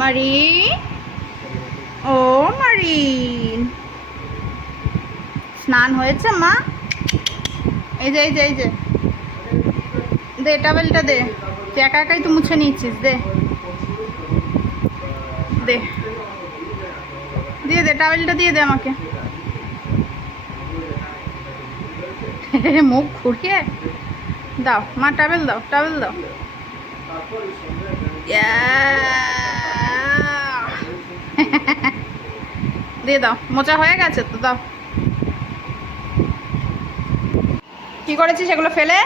মারি, ও মারি, স্নান হয়েছে মা? এই যে এই যে এই যে, দে টাওয়েলটা দে, তুই একা একাই তো মুছে নিচ্ছিস, দে দে, দিয়ে দে টাওয়েলটা, দিয়ে দে আমাকে। মুখ ঘুরিয়ে দাও মা, টাওয়েল দাও, টাওয়েল দাও। দিয়ে দাও, মোচা হয়ে গেছে তো, দাও। কি করেছিস এগুলো ফেলে?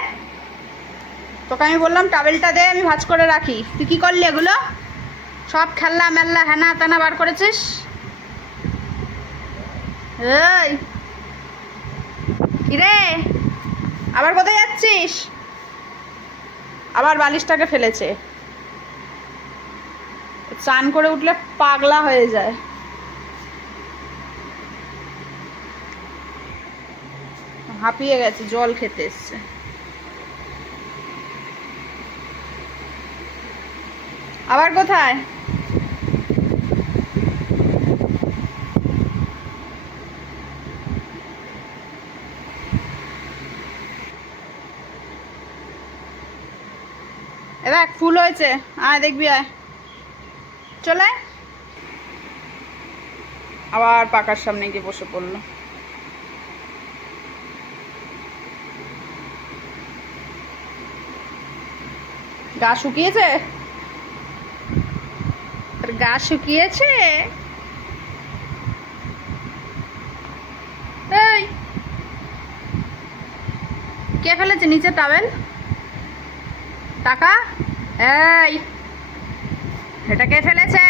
তোকে আমি বললাম টাওয়েলটা দে, আমি ভাঁজ করে রাখি, তুই কি করলি এগুলো? সব খেলনা মেলনা হ্যানা ত্যানা বার করেছিস। এই কিরে, আবার কোথায় যাচ্ছিস? আবার বালিশটাকে ফেলেছে। চান করে উঠলে পাগলা হয়ে যায়। হাঁপিয়ে গেছে, জল খেতে এসছে। আবার কোথায়? এবার ফুল হয়েছে, আয় দেখবি, আয় চলে। আবার পাকার সামনে গিয়ে বসে পড়লো। গা শুকিয়েছে, তোর গা শুকিয়েছে? এই কে ফেলেছে নিচে টাওয়েল? টাকা, এই এটা কে ফেলেছে?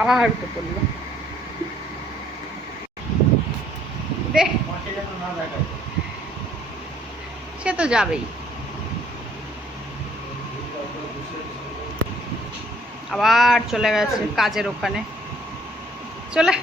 আবার উঠে পড়লো। দে, সে তো যাবেই। আবার চলে গেছে কাজের ওখানে, চলে।